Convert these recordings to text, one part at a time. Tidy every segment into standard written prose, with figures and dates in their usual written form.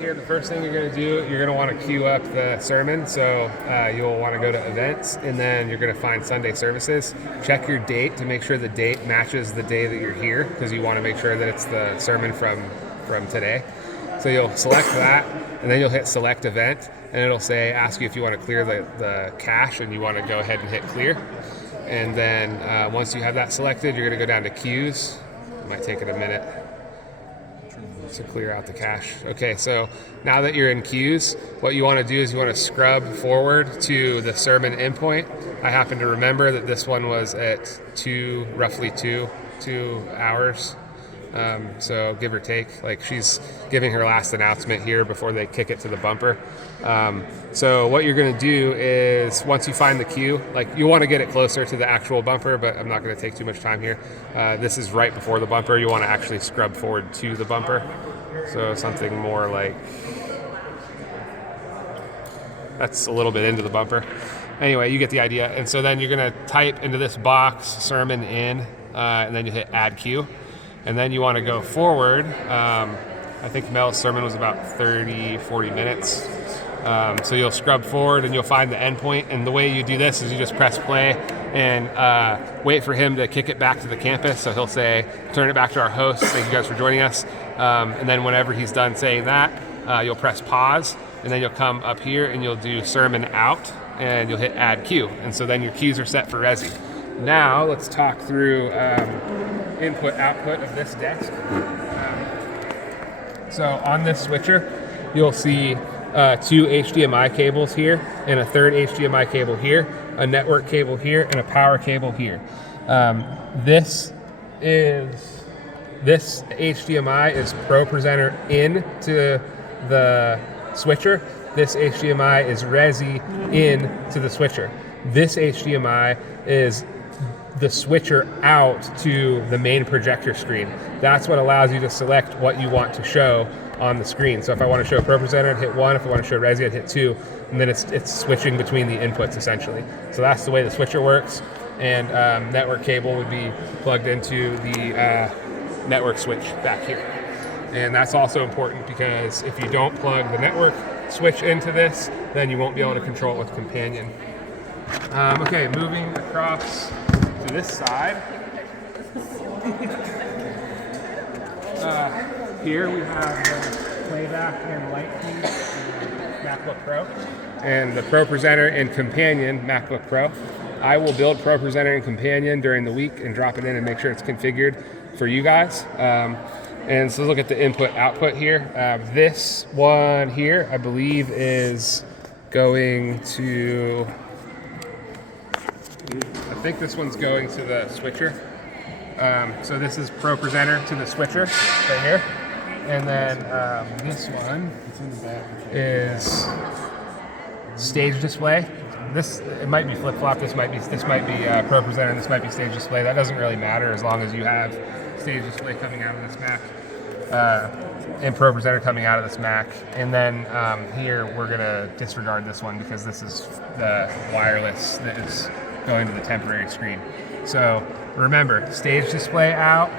Here, the first thing you're going to do, you're going to want to queue up the sermon. So you'll want to go to events, and then you're going to find Sunday services. Check your date to make sure the date matches the day that you're here, because you want to make sure that it's the sermon from today. So you'll select that, and then you'll hit select event, and it'll ask you if you want to clear the cache, and you want to go ahead and hit clear. And then once you have that selected, you're going to go down to queues. It might take it a minute to clear out the cache. Okay, so now that you're in queues, what you want to do is you want to scrub forward to the sermon endpoint. I happen to remember that this one was at roughly two hours. So give or take, like she's giving her last announcement here before they kick it to the bumper. So what you're going to do is, once you find the queue, like you want to get it closer to the actual bumper, but I'm not going to take too much time here. This is right before the bumper. You want to actually scrub forward to the bumper. So something more like, that's a little bit into the bumper. Anyway, you get the idea. And so then you're going to type into this box sermon in, and then you hit add queue. And then you want to go forward. I think Mel's sermon was about 40 minutes. So you'll scrub forward and you'll find the endpoint. And the way you do this is you just press play and wait for him to kick it back to the campus. So he'll say, turn it back to our host. Thank you guys for joining us. And then whenever he's done saying that, you'll press pause. And then you'll come up here and you'll do sermon out. And you'll hit add queue. And so then your queues are set for Resi. Now let's talk through input output of this desk. So on this switcher, you'll see 2 HDMI cables here, and a third HDMI cable here, a network cable here, and a power cable here. This HDMI is Propresenter in to the switcher. This HDMI is Resi in to the switcher. This HDMI is the switcher out to the main projector screen. That's what allows you to select what you want to show on the screen. So if I want to show Propresenter, I'd hit 1. If I want to show Resi, I'd hit 2. And then it's switching between the inputs essentially. So that's the way the switcher works. And network cable would be plugged into the network switch back here. And that's also important because if you don't plug the network switch into this, then you won't be able to control it with Companion. Okay, moving across to this side. Here we have the playback and light key MacBook Pro, and the Propresenter and Companion MacBook Pro. I will build Propresenter and Companion during the week and drop it in and make sure it's configured for you guys. And so look at the input output here. This one here, I believe, is going to, I think this one's going to the switcher. So this is Propresenter to the switcher right here. And then this one is stage display. It might be flip-flop. This might be Propresenter, and this might be stage display. That doesn't really matter as long as you have stage display coming out of this Mac and Propresenter coming out of this Mac. And then here we're gonna disregard this one because this is the wireless that is going to the temporary screen. So remember, stage display out,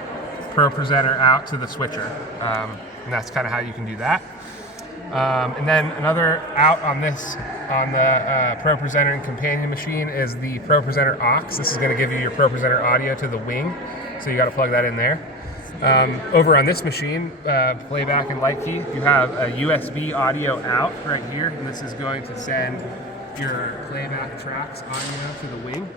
Propresenter out to the switcher, and that's kind of how you can do that. And then another out on the Propresenter and Companion machine is the Propresenter aux. This is going to give you your Propresenter audio to the wing, so you got to plug that in there. Over on this machine, playback and light key, you have a USB audio out right here, and this is going to send your playback tracks audio to the wing.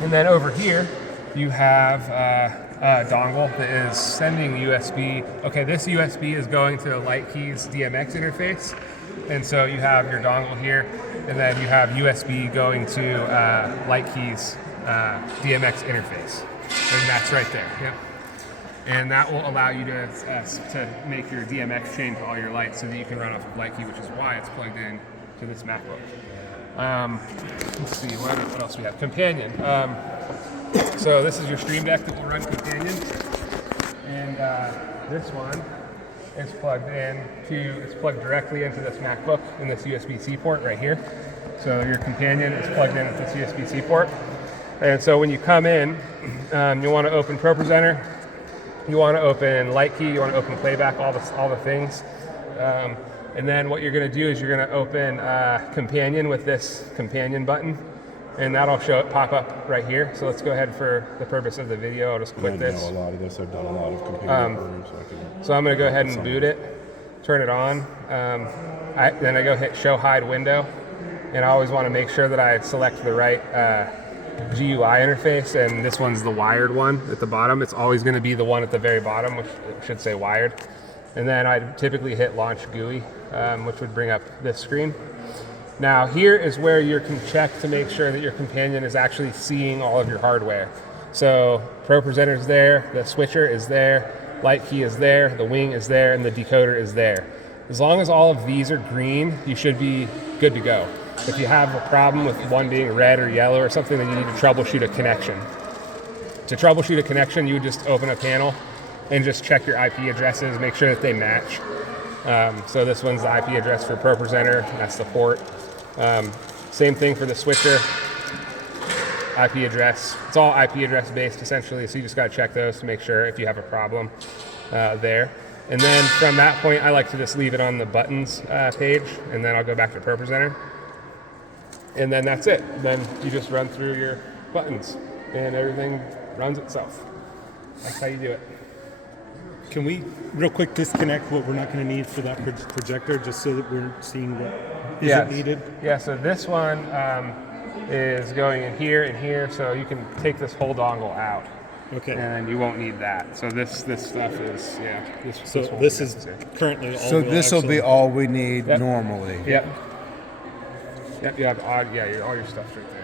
And then over here, you have a dongle that is sending USB. Okay, this USB is going to Lightkey's DMX interface. And so you have your dongle here, and then you have USB going to Lightkey's DMX interface. And that's right there, yep. And that will allow you to make your DMX chain to all your lights so that you can run off of Lightkey, which is why it's plugged in to this MacBook. Let's see, what else we have? Companion. So this is your Stream Deck that will run Companion, and this one is plugged directly into this MacBook in this USB-C port right here. So your Companion is plugged in at this USB-C port, and so when you come in, you want to open Propresenter, you want to open Lightkey, you want to open Playback, all the things. And then what you're going to do is you're going to open Companion with this Companion button, and that'll show it pop up right here. So let's go ahead for the purpose of the video. I'll just quit this. I know a lot of this. I've done a lot of Companion programs. So I'm going to go ahead and boot it, turn it on. Then I go hit Show Hide Window, and I always want to make sure that I select the right GUI interface, and this one's the wired one at the bottom. It's always going to be the one at the very bottom, which should say wired. And then I typically hit Launch GUI, which would bring up this screen. Now here is where you can check to make sure that your Companion is actually seeing all of your hardware. So Propresenter is there, the switcher is there, light key is there, the wing is there, and the decoder is there. As long as all of these are green, you should be good to go. If you have a problem with one being red or yellow or something, then you need to troubleshoot a connection. To troubleshoot a connection, you would just open a panel and just check your IP addresses, make sure that they match. So this one's the IP address for Propresenter, that's the port. Same thing for the switcher, IP address. It's all IP address based essentially, so you just gotta check those to make sure if you have a problem there. And then from that point, I like to just leave it on the buttons page, and then I'll go back to Propresenter. And then that's it. Then you just run through your buttons and everything runs itself. That's how you do it. Can we real quick disconnect what we're not going to need for that projector just so that we're seeing what isn't needed? Yeah, so this one is going in here, so you can take this whole dongle out. Okay. And you won't need that. So this stuff is, This is currently all. So this will be all we need normally. Yep. Yep, you have all your stuff's right there.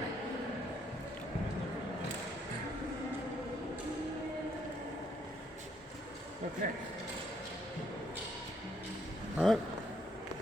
Okay. All right.